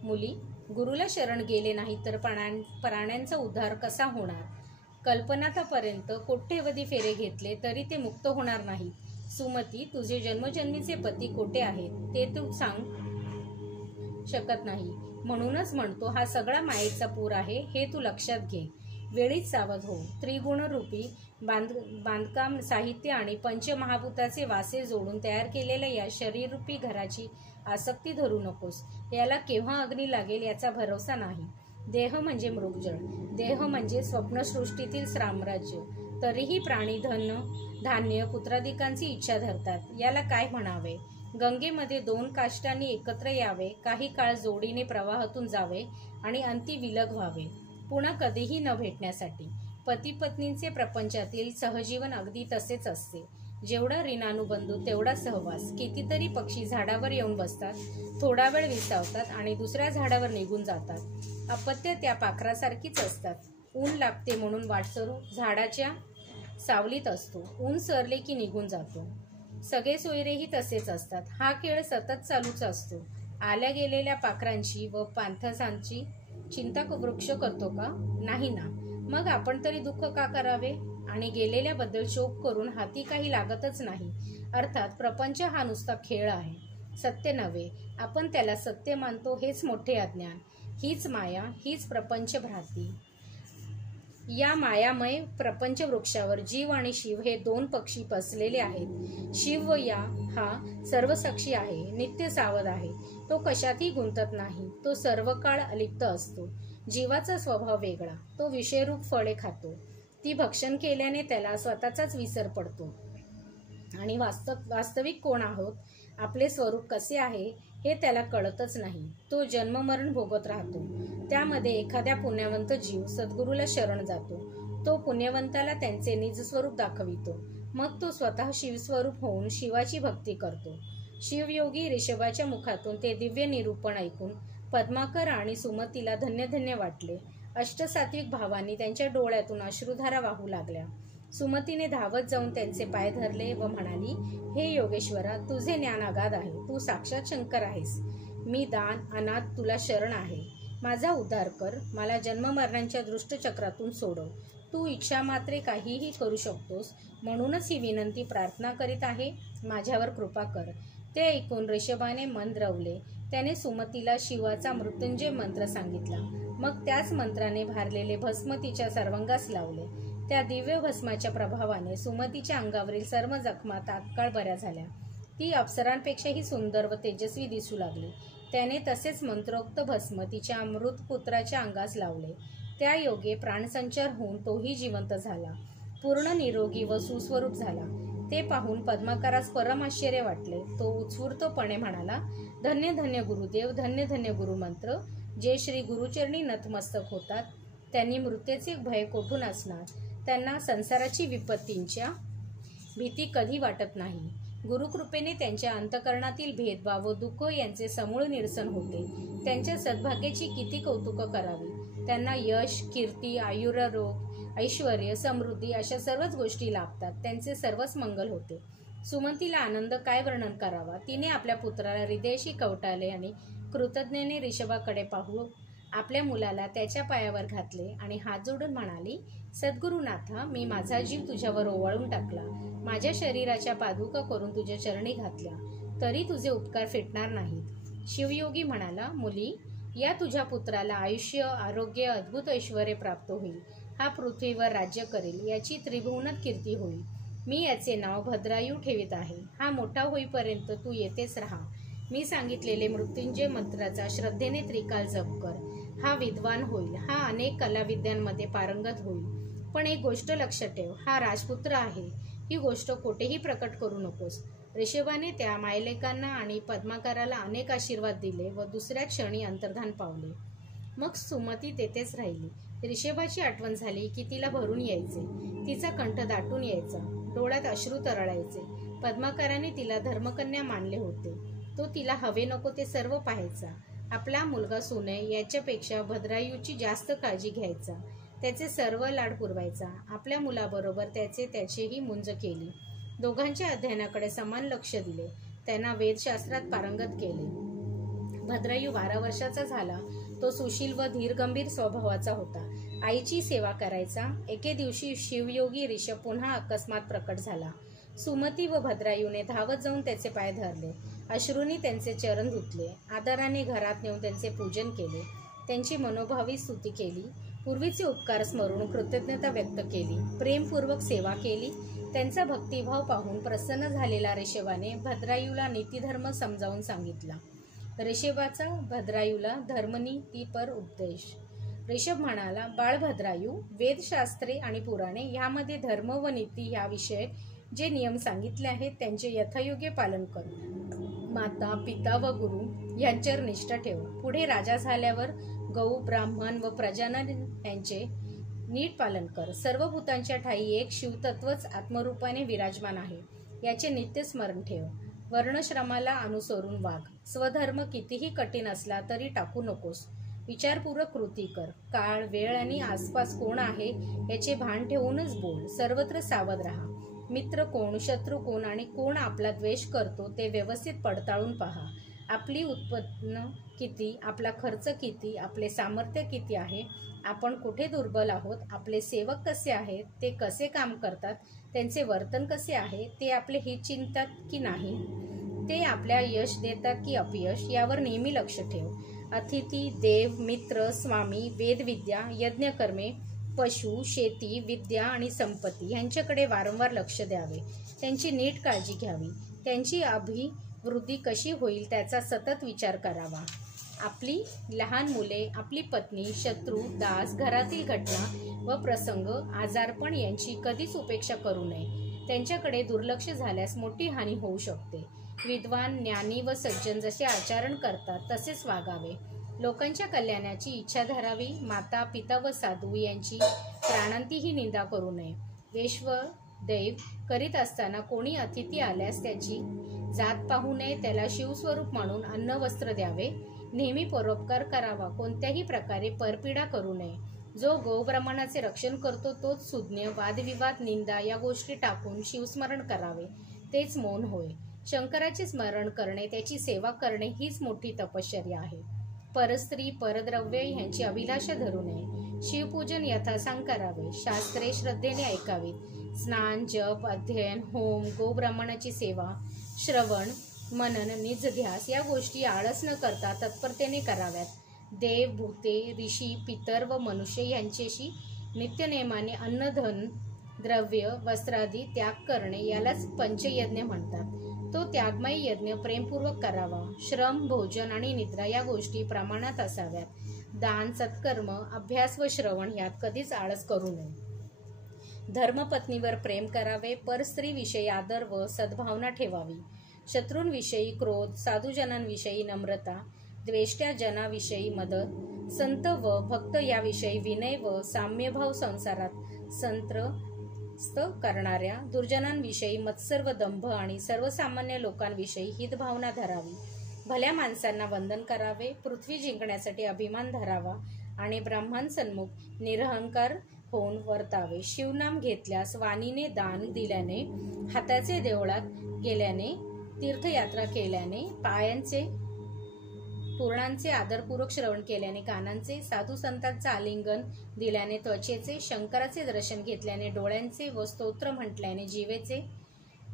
मुली, गुरुला शरण गेले नाही तर प्राण्यांचा उद्धार कसा होणार? कल्पनातापर्यंत कोट्यवधी फेरे घेतले तरी ते मुक्त होणार नाही. सुमती, तुझे जन्मजन्मीचे पती कोठे आहेत ते तू सांग शकत नाही. म्हणूनच म्हणतो हा सगळा मायेचा पूर आहे, हे तू लक्षात घे. वेळीच सावध हो. त्रिगुणरूपी बांधकाम साहित्य आणि पंचमहाभूताचे वासे जोडून तयार केलेल्या या शरीररूपी घराची आसक्ती धरू नकोस. याला केव्हा अग्नी लागेल याचा भरोसा नाही. देह म्हणजे मृगजळ, देह म्हणजे स्वप्नसृष्टीतील साम्राज्य. तरीही प्राणी धान्य पुत्राधिकांची इच्छा धरतात. याला काय म्हणावे? गंगेमध्ये 2 काष्टांनी एकत्र यावे, काही काळ जोडीने प्रवाहातून जावे आणि अंती विलग व्हावे, पुन्हा कधीही न भेटण्यासाठी. पती पत्नींचे प्रपंचातील सहजीवन अगदी तसेच असते. जेवढा ऋणानुबंधू तेवढा सहवास. कितीतरी पक्षी झाडावर येऊन बसतात, थोडा वेळ विसावतात आणि दुसऱ्या झाडावर निघून जातात. अपत्य त्या पाखरासारखीच असतात. ऊन लागते म्हणून वाटसरू झाडाच्या सावलीत असतो, ऊन सरले की निघून जातो. सगळे सोयरेही तसेच असतात. हा खेळ सतत चालूच असतो. आल्या गेलेल्या पाखरांची व पांथसांची चिंता वृक्ष करतो का? नाही ना. मग आपण तरी दुःख का करावे? आणि गेलेल्याबद्दल शोक करून हाती काही लागतच नाही. अर्थात प्रपंच हा नुसता खेळ आहे, सत्य नव्हे. आपण त्याला सत्य मानतो हेच मोठे अज्ञान. हीच माया, हीच प्रपंच भ्रांती. या मायामय प्रपंच वृक्षावर जीव आणि शिव हे 2 पक्षी बसलेले आहेत. शिव हा सर्वसाक्षी आहे, नित्य सावध आहे. तो कशातही गुंतत नाही. तो सर्व काळ अलिप्त असतो. जीवाचा स्वभाव वेगळा. तो विषयरूप फळे खातो. ती भक्षण केल्याने त्याला स्वतःचाच विसर पडतो आणि वास्तविक कोण आहोत, आपले स्वरूप कसे आहे हे त्याला कळतच नाही. तो जन्ममरण भोगत राहतो. त्यामध्ये एखाद्या पुण्यवंत जीव सद्गुरूला शरण जातो. तो पुण्यवंताला त्यांचे निजस्वरूप दाखवितो. मग तो स्वतः शिवस्वरूप होऊन शिवाची भक्ती करतो. शिवयोगी ऋषभाच्या मुखातून ते दिव्य निरूपण ऐकून पद्माकर आणि सुमतीला धन्य धन्य वाटले. अष्टसात्विक भावांनी त्यांच्या डोळ्यातून अश्रुधारा वाहू लागल्या. सुमतीने धावत जाऊन त्यांचे पाय धरले व म्हणाली, हे योगेश्वरा, तुझे ज्ञान अगाध आहे. तू साक्षात शंकर आहेस. मी दान अनाथ तुला शरण आहे. माझा उद्धार कर. मला जन्ममरणांच्या दृष्टचक्रातून सोडव. तू इच्छा मात्रे काहीही करू शकतोस. म्हणूनच ही विनंती प्रार्थना करीत आहे. माझ्यावर कृपा कर. ते ऐकून ऋषभाने मन द्रवले. त्याने सुमतीला शिवाचा मृत्युंजय मंत्र सांगितला. मग त्याच मंत्राने भारलेले भस्म तिच्या सर्वांगास लावले. त्या दिव्य भस्माच्या प्रभावाने सुमतीच्या अंगावरील सर्व जखमा तात्काळ बऱ्या झाल्या. ती अप्सरांपेक्षाही सुंदर व तेजस्वी दिसू लागली. त्याने तसेच मंत्रोक्त भस्म तिच्या अमृतपुत्राच्या अंगास लावले. त्या योगे प्राणसंचार होऊन तोही जिवंत झाला, पूर्ण निरोगी व सुस्वरूप झाला. ते पाहून पद्माकरास परम आश्चर्य वाटले. तो उत्स्फूर्तपणे म्हणाला, धन्य धन्य गुरुदेव, धन्य धन्य गुरुमंत्र. जे श्री गुरुचरणी नतमस्तक होतात त्यांनी मृत्यूचे भय कोठून असणार. त्यांना संसाराची विपत्तींच्या भीती कधी वाटत नाही. गुरुकृपेने त्यांच्या अंतकरणातील भेदभाव व दुःख यांचे समूळ निरसन होते. त्यांच्या सद्भाग्याची किती कौतुक करावी. त्यांना यश, कीर्ती, आयुरारोग्य, ऐश्वर्य, समृद्धी अशा सर्वच गोष्टी लाभतात. त्यांचे सर्वच मंगल होते. सुमतीला आनंद काय वर्णन करावा. तिने आपल्या पुत्राला हृदयाशी कवटाळले आणि कृतज्ञतेने ऋषभाकडे पाहू आपल्या मुलाला त्याच्या पायावर घातले आणि हात जोडून म्हणाली, सद्गुरुनाथा, मी माझा जीव तुझ्यावर ओवाळून टाकला. माझ्या शरीराच्या पादुका करून तुझ्या चरणी घातल्या, तरी तुझे उपकार फिटणार नाहीत. शिवयोगी म्हणाला, मुली, या तुझ्या पुत्राला आयुष्य, आरोग्य, अद्भुत ऐश्वर्य प्राप्त होईल. हा पृथ्वीवर राज्य करेल. याची त्रिभुवनात कीर्ती होईल. मी याचे नाव भद्रायू ठेवित आहे. हा मोठा होईपर्यंत तू येतेच राहा. मी सांगितलेले मृत्युंजय मंत्राचा श्रद्धेने त्रिकाल जप कर. हा विद्वान होईल. हा अनेक कलाविद्यांमध्ये पारंगत होईल. पण एक गोष्ट लक्षात ठेव, हा राजपुत्र आहे. ही गोष्ट कोठेही प्रकट करू नकोस. ऋषभाने त्या मायलेकांना आणि पद्माकराला अनेक आशीर्वाद दिले व दुसऱ्या क्षणी अंतर्धान पावले. मग सुमती तेथेच राहिली. ऋषभाची आठवण झाली की तिला भरून यायचे. तिचा कंठ दाटून यायचा, डोळ्यात अश्रू तरळायचे. पद्माकराने तिला धर्मकन्या मानले होते. तो तिला हवे नको ते सर्व पाहायचा. आपला मुलगा सोने याच्यापेक्षा भद्रायूची जास्त काळजी घ्यायचा. त्याचे सर्व लाड पुरवायचा. आपल्या मुलाबरोबर त्याचेही मुंज केली. दोघांच्या अध्ययनाकडे समान लक्ष दिले. त्यांना वेदशास्त्रात पारंगत केले. भद्रायू 12 वर्षाचा झाला. तो सुशील व धीरगंभीर स्वभावाचा होता. आईची सेवा करायचा. एके दिवशी शिवयोगी ऋषभ पुन्हा अकस्मात प्रकट झाला. सुमती व भद्रायूने धावत जाऊन त्याचे पाय धरले. अश्रूंनी त्यांचे चरण धुतले. आदराने घरात नेऊन त्यांचे पूजन केले. त्यांची मनोभावी स्तुती केली. पूर्वीचे उपकार स्मरून कृतज्ञता व्यक्त केली. प्रेमपूर्वक सेवा केली. त्यांचा भक्तिभाव पाहून प्रसन्न झालेला ऋषभाने भद्रायूला नीतिधर्म समजावून सांगितला. ऋषभाचा भद्रायूला धर्मनीतीपर उपदेश. ऋषभ म्हणाला, बाळ भद्रायू, वेदशास्त्रे आणि पुराणे ह्यामध्ये धर्म व नीती ह्याविषयी जे नियम सांगितले आहेत त्यांचे यथायोग्य पालन कर. माता, पिता व गुरु यांच्यावर निष्ठा ठेव. पुढे राजा झाल्यावर गौ, ब्राह्मण व प्रजाजन यांचे नीट पालन कर. सर्व भूतांच्या ठाई एक शिवतत्वच आत्मरूपाने विराजमान आहे याचे नित्य स्मरण ठेव. वर्णश्रमाला अनुसरून वाग. स्वधर्म कितीही कठीण असला तरी टाकू नकोस. विचारपूर्वक कृती कर. काळ, वेळ आणि आसपास कोण आहे याचे भान ठेवूनच बोल. सर्वत्र सावध राहा. मित्र कोण, शत्रू कोण आणि कोण आपला द्वेष करतो ते व्यवस्थित पडताळून पहा. आपली उत्पन्न किती, आपला खर्च किती, आपले सामर्थ्य किती आहे, आपण कुठे दुर्बल आहोत, आपले सेवक कसे आहेत, ते कसे काम करतात, त्यांचे वर्तन कसे आहे, ते आपले हित चिंतात की नाही, ते आपल्या यश देतात की अपयश, यावर नेहमी लक्ष ठेव. अतिथी, देव, मित्र, स्वामी, वेदविद्या, यज्ञकर्मे, पशु, शेती, विद्या आणि संपत्ती यांच्याकडे वारंवार लक्ष द्यावे. त्यांची नीट काळजी घ्यावी. त्यांची अभिवृद्धी कशी होईल त्याचा सतत विचार करावा. आपली लहान मुले, आपली पत्नी, शत्रू, दास, घरातील घटना व प्रसंग, आजारपण यांची कधीच उपेक्षा करू नये. त्यांच्याकडे दुर्लक्ष झाल्यास मोठी हानी होऊ शकते. विद्वान, ज्ञानी व सज्जन जसे आचरण करतात तसेच वागावे. लोकांच्या कल्याणाची इच्छा धरावी. माता, पिता व साधू यांची प्राणांतीही निंदा करू नये. वैश्वदैव करीत असताना कोणी अतिथी आल्यास त्याची जात पाहू नये. त्याला शिवस्वरूप मानून अन्न वस्त्र द्यावे. नेहमी परोपकार करावा. कोणत्याही प्रकारे परपीडा करू नये. जो गोब्राह्मणाचे रक्षण करतो तोच सुज्ञ. वादविवाद, निंदा या गोष्टी टाकून शिवस्मरण करावे. तेच मौन होय. शंकराचे स्मरण करणे, त्याची सेवा करणे हीच मोठी तपश्चर्या आहे. परस्त्री, परद्रव्य यांची अभिलाषा धरू नये. शिवपूजन यथासांग करावे. शास्त्रे श्रद्धेने ऐकावीत. स्नान, जप, अध्ययन, होम, गोब्राह्मणाची सेवा, श्रवण, मनन, निजध्यास या गोष्टी आळस न करता तत्परतेने कराव्यात. देव, भूते, ऋषी, पितर व मनुष्य यांच्याशी नित्यनेमाने अन्न, धन, द्रव्य, वस्त्रादी त्याग करणे यालाच पंचयज्ञ म्हणतात. तो त्यागमय यज्ञ प्रेमपूर्वक करावा. श्रम, भोजन आणि निद्रा या गोष्टी प्रमाणात असाव्यात. दान, सत्कर्म, अभ्यास व श्रवण यात कधीच आळस करू नये. धर्मपत्नीवर प्रेम करावे. परस्त्रीविषयी आदर व सद्भावना ठेवावी. शत्रूंविषयी क्रोध, साधुजनांविषयी नम्रता, द्वेष्ट्या जनाविषयी मदत, संत व भक्त याविषयी विनय व साम्यभाव, संसारात संत्रस्त करणाऱ्या दुर्जनांविषयी मत्सर व दंभ आणि सर्वसामान्य लोकांविषयी हितभावना धरावी. भल्या माणसांना वंदन करावे. पृथ्वी जिंकण्यासाठी अभिमान धरावा आणि ब्राह्मणांसन्मुख निरहंकार होऊन वर्तावे. शिवनाम घेतल्यास, वाणीने दान दिल्याने, हाताचे देवळात गेल्याने, तीर्थयात्रा केल्याने, पायांचे पूर्णांचे आदरपूर्वक श्रवण केल्याने, कानांचे साधू संतांचा आलिंगन दिल्याने, त्वचेचे शंकराचे दर्शन घेतल्याने, डोळ्यांचे व स्तोत्र म्हटल्याने जिवेचे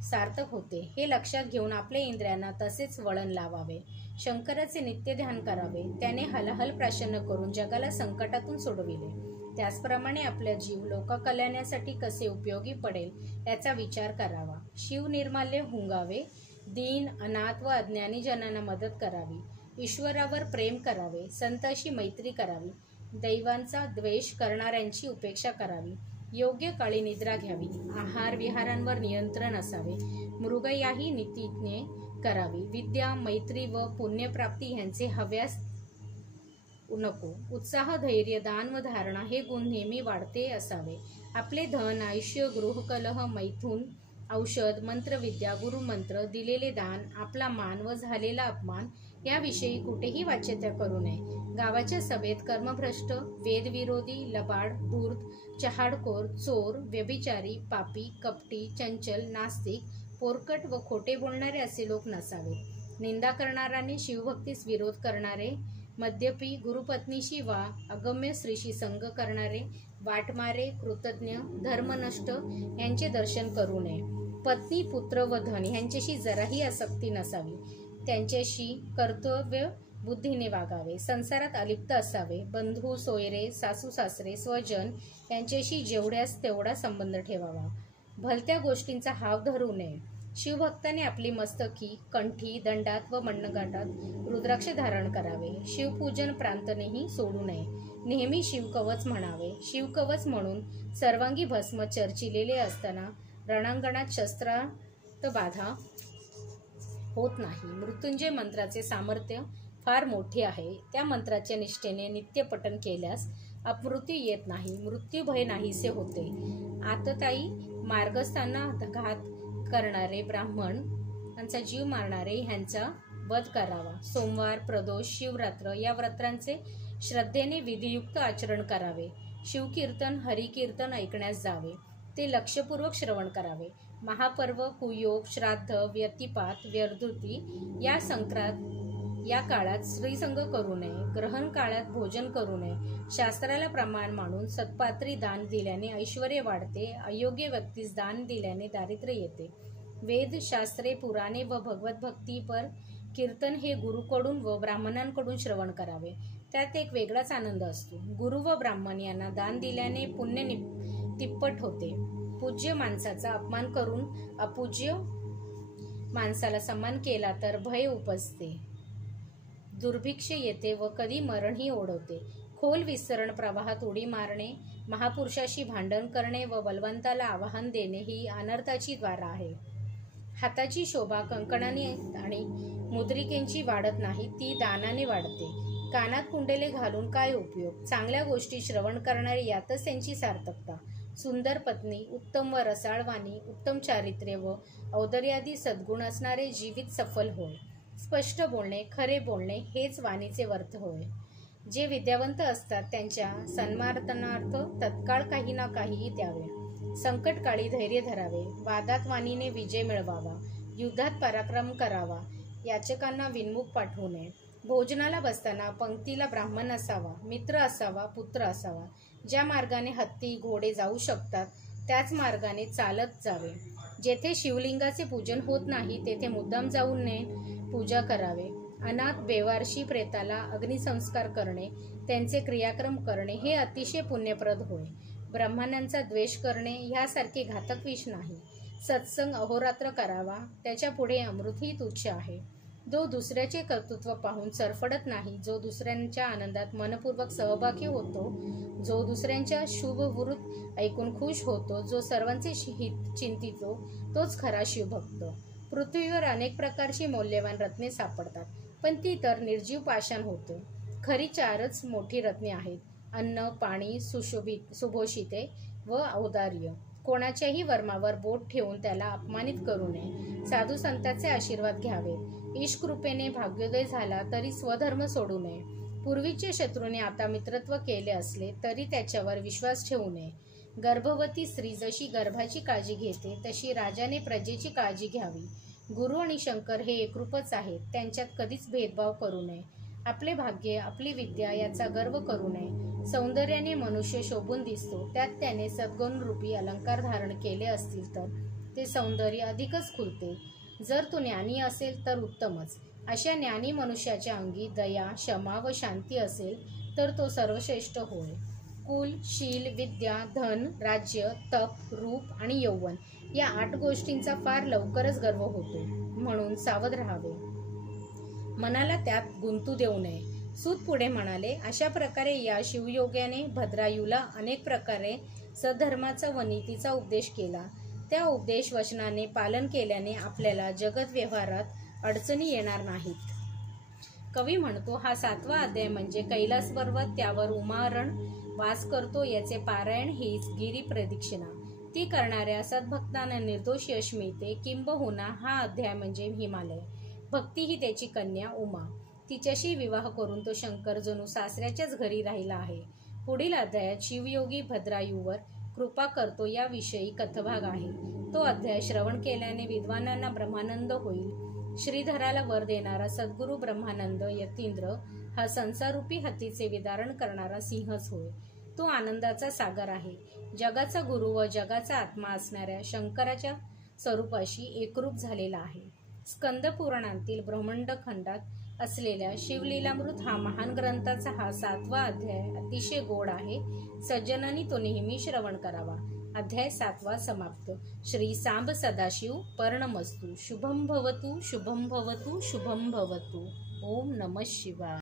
सार्थक होते. हे लक्षात घेऊन आपल्या इंद्रियांना तसेच वळण लावावे. शंकराचे नित्य ध्यान करावे. त्याने हलाहल प्राशन करून जगाला संकटातून सोडविले. त्याचप्रमाणे आपला जीव लोककल्याणासाठी कसे उपयोगी पडेल याचा विचार करावा. शिव निर्माल्य हुंगावे. दीन, अनाथ व अज्ञानी जनांना मदत करावी. ईश्वरावर प्रेम करावे. संतांशी मैत्री करावी. दैवांचा द्वेष करणाऱ्यांची उपेक्षा करावी. योग्य काळी निद्रा घ्यावी. आहार विहारांवर नियंत्रण असावे. मृगयाही नीतीने करावी. विद्या, मैत्री व पुण्यप्राप्ती ह्यांचे हव्यास नको. उत्साह, धैर्य, दान व धारणा हे गुण नेहमी वाढते असावे. आपले धन, आयुष्य, गृहकलह, मैथून, औषध, मंत्रविद्या, गुरुमंत्र, दिलेले दान, आपला मान व झालेला अपमान याविषयी कुठेही वाच्यता करू नये. गावाच्या सभेत कर्मभ्रष्ट, वेदविरोधी, लबाड, धूर्त, चहाडखोर, चोर, व्यभिचारी, पापी, कपटी, चंचल, नास्तिक, पोरकट व खोटे बोलणारे असे लोक नसावेत. निंदा करणाऱ्याने, शिवभक्तीस विरोध करणारे, मद्यपी, गुरुपत्नीशी वा अगम्य स्त्रीशी संग करणारे, वाटमारे, कृतज्ञ, धर्मनष्ट यांचे दर्शन करू नये. पत्नी, पुत्र व धन यांच्याशी जराही आसक्ती नसावी. त्यांच्याशी कर्तव्य बुद्धीने वागावे. संसारात अलिप्त असावे. बंधू, सोयरे, सासू सासरे, स्वजन यांच्याशी जेवढ्यास तेवढा संबंध ठेवावा. भलत्या गोष्टींचा हाव धरू नये. शिवभक्ताने आपली मस्तकी, कंठी, दंडात व मण्डगाटात रुद्राक्ष धारण करावे. शिवपूजन प्रांतनेही सोडू नये. नेहमी शिवकवच म्हणावे. शिवकवच म्हणून सर्वांगी भस्म चर्चिलेले असताना रणांगणात शस्त्रात बाधा होत नाही. मृत्युंजय मंत्राचे सामर्थ्य फार मोठे आहे. त्या मंत्राच्या निष्ठेने नित्यपठन केल्यास अपमृत्यू येत नाही. मृत्यूभय नाहीसे होते. आतताई मार्गस्थांना घात करणारे ब्राह्मण, त्यांचा जीव मारणारे ह्यांचा वध करावा. सोमवार, प्रदोष, शिवरात्र या व्रतांचे श्रद्धेने विधियुक्त आचरण करावे. शिवकीर्तन, हरिकीर्तन ऐकण्यास जावे. ते लक्षपूर्वक श्रवण करावे. महापर्व, कुयोग, श्राद्ध, व्यतिपात, व्यर्धुती या संक्रांत या काळात स्त्रीसंग करू नये. ग्रहण काळात भोजन करू नये. शास्त्राला प्रमाण मानून सत्पात्री दान दिल्याने ऐश्वर्य वाढते. अयोग्य व्यक्तीस दान दिल्याने दारिद्र्य येते. वेद, शास्त्रे, पुराणे व भगवत भक्तीपर कीर्तन हे गुरुकडून व ब्राह्मणांकडून श्रवण करावे. त्यात एक वेगळाच आनंद असतो. गुरु व ब्राह्मण यांना दान दिल्याने पुण्य तिप्पट होते. पूज्य माणसाचा अपमान करून अपूज्य माणसाला सन्मान केला तर भय उपजते, दुर्भिक्ष येते व कधी मरणही ओढवते. खोल विस्तरण प्रवाहात उडी मारणे, महापुरुषाशी भांडण करणे व बलवंताला आवाहन देणे ही अनर्थाची द्वारा आहे. हाताची शोभा कंकणाने आणि मुद्रिकेंची वाढत नाही, ती दानाने वाढते. कानात कुंडले घालून काय उपयोग? चांगल्या गोष्टी श्रवण करणारे यातच त्यांची सार्थकता. सुंदर पत्नी, उत्तम व रसाळवाणी, उत्तम चारित्र्य व औदर्यादी सद्गुण असणारे जीवित सफल होय. स्पष्ट बोलणे, खरे बोलणे हेच वाणीचे वर्थ होय. जे विद्यावंत असतात त्यांच्या सन्मानार्थ तत्काळ काही ना काहीही द्यावे. संकटकाळी धैर्य धरावे. वादात वाणीने विजय मिळवावा. युद्धात पराक्रम करावा. याचकांना विनमुख पाठवू नये. भोजनाला बसताना पंक्तीला ब्राह्मण असावा, मित्र असावा, पुत्र असावा. ज्या मार्गाने हत्ती, घोडे जाऊ शकतात त्याच मार्गाने चालत जावे. जेथे शिवलिंगाचे पूजन होत नाही तेथे मुद्दाम जाऊन नये पूजा करावे. अनाथ बेवारशी प्रेताला अग्निसंस्कार करणे, त्यांचे क्रियाक्रम करणे हे अतिशय पुण्यप्रद होय. ब्राह्मणांचा द्वेष करणे ह्यासारखे घातक विष नाही. सत्संग अहोरात्र करावा, त्याच्या पुढे अमृतही तुच्छ आहे. जो दुसऱ्याचे कर्तृत्व पाहून सरफडत नाही, जो दुसऱ्यांच्या आनंदात मनपूर्वक सहभागी होतो, जो दुसऱ्यांच्या शुभवृत्त ऐकून खुश होतो, जो सर्वांचे हित चिंतितो, तोच खरा शिवभक्त. पृथ्वीवर अनेक प्रकारची मौल्यवान रत्ने सापडतात, पण ती तर निर्जीव पाषाण होते. खरी 4च मोठी रत्ने आहेत: अन्न, पाणी, सुभोषिते व औदार्य. कोणाच्याही वर्मावर बोट ठेवून त्याला अपमानित करू नये. साधू संतांचे आशीर्वाद घ्यावेत. ईशकृपेने भाग्योदय झाला तरी स्वधर्म सोडू नये. पूर्वीच्या शत्रूने आता मित्रत्व केले असले तरी त्याच्यावर विश्वास ठेवू नये. गर्भवती स्त्री जशी गर्भाची काळजी घेते तशी राजाने प्रजेची काळजी घ्यावी. गुरु आणि शंकर हे एकरूपच आहेत, त्यांच्यात कधीच भेदभाव करू नये. आपले भाग्य, आपली विद्या याचा गर्व करू नये. सौंदर्याने मनुष्य शोभून दिसतो, त्यात त्याने सद्गुणरूपी अलंकार धारण केले असतील तर ते सौंदर्य अधिकच खुलते. जर तो ज्ञानी असेल तर उत्तमच. अशा ज्ञानी मनुष्याच्या अंगी दया, क्षमा व शांती असेल तर तो सर्वश्रेष्ठ होय. कुल, शील, विद्या, धन, राज्य, तप, रूप आणि यौवन या 8 गोष्टींचा फार लवकरच गर्व होतो, म्हणून सावध राहावे. मनाला त्यात गुंतू देऊ नये. सूत पुढे म्हणाले, अशा प्रकारे या शिवयोग्याने भद्रायूला अनेक प्रकारे सद्धर्माचा व नीतीचा उपदेश केला. त्या उपदेश वचनाने पालन केल्याने आपल्याला जगत व्यवहारात अडचणी येणार नाहीत. कवी म्हणतो, हा 7वा अध्याय म्हणजे कैलास पर्वत, त्यावर उमारण वास करतो याचे पारायण हीच गिरी प्रदक्षिणा. ती करणाऱ्या सद्भक्तांना निर्दोष यश मिळते. किंबहुना हा अध्याय म्हणजे हिमालय. भक्ती ही त्याची कन्या उमा. तिच्याशी विवाह करून तो शंकर जणू सासऱ्याच्याच घरी राहिला आहे. पुढील अध्यायात शिवयोगी भद्रायूवर कृपा करतो याविषयी कथाभाग आहे. तो अध्याय श्रवण केल्याने विद्वानांना ब्रह्मानंद होईल. श्रीधराला वर देणारा सद्गुरू ब्रह्मानंद यतींद्र हा संसारूपी हत्तीचे विदारण करणारा सिंहच होय. तो आनंदाचा सागर आहे. जगाचा गुरु व जगाचा आत्मा असणाऱ्या शंकराच्या स्वरूपाशी एकरूप झालेला आहे. स्कंद पुराणातील ब्रह्मांड खंडात असलेल्या शिवलीलामृत हा महान ग्रंथाचा हा 7वा अध्याय अतिशय गोड आहे. सज्जनांनी तो नेहमी श्रवण करावा. अध्याय 7वा समाप्त. श्री सांब सदाशिव पर्णमस्तु. शुभम भवतु, शुभम भवतु, शुभम भवतु. ओम नमः शिवाय.